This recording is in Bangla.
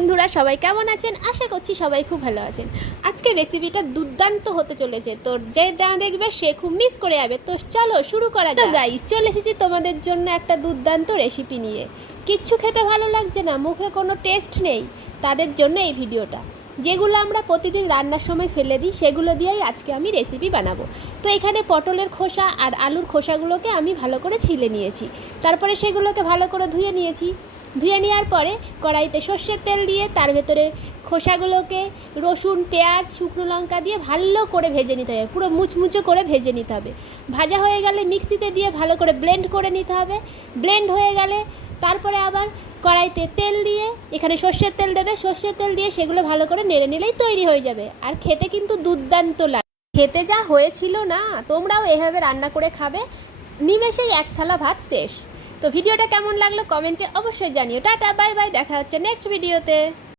বন্ধুরা, সবাই কেমন আছেন? আশা করছি সবাই খুব ভালো আছেন। আজকের রেসিপিটা দুর্দান্ত হতে চলেছে, তো যে যা দেখবে সে খুব মিস করে যাবে। তো চলো শুরু করা যাক। তো গাইস, চলে এসেছি তোমাদের জন্য একটা দুর্দান্ত রেসিপি নিয়ে। কিচ্ছু খেতে ভালো লাগছে না, মুখে কোনো টেস্ট নেই, তাদের জন্য এই ভিডিওটা। যেগুলো আমরা প্রতিদিন রান্নার সময় ফেলে দিই সেগুলো দিয়েই আজকে আমি রেসিপি বানাবো। তো এখানে পটলের খোসা আর আলুর খোসাগুলোকে আমি ভালো করে ছিলে নিয়েছি। তারপরে সেগুলোকে ভালো করে ধুয়ে নিয়েছি। ধুয়ে নেওয়ার পরে কড়াইতে সর্ষের তেল দিয়ে তার ভেতরে খোসাগুলোকে রসুন, পেঁয়াজ, শুকনো লঙ্কা দিয়ে ভালো করে ভেজে নিতে হবে, পুরো মুচমুচো করে ভেজে নিতে হবে। ভাজা হয়ে গেলে মিক্সিতে দিয়ে ভালো করে ব্লেন্ড করে নিতে হবে। ব্লেন্ড হয়ে গেলে তারপরে আবার কড়াইতে তেল দিয়ে, এখানে সর্ষের তেল দেবে, সর্ষের তেল দিয়ে সেগুলো ভালো করে নেড়ে নিলেই তৈরি হয়ে যাবে। আর খেতে কিন্তু দুর্দান্ত লাগে। খেতে যা হয়েছিল না, তোমরাও এভাবে রান্না করে খাবে, নিমেষেই এক থালা ভাত শেষ। তো ভিডিওটা কেমন লাগলো কমেন্টে অবশ্যই জানিও। টাটা, বাই বাই, দেখা হচ্ছে নেক্সট ভিডিওতে।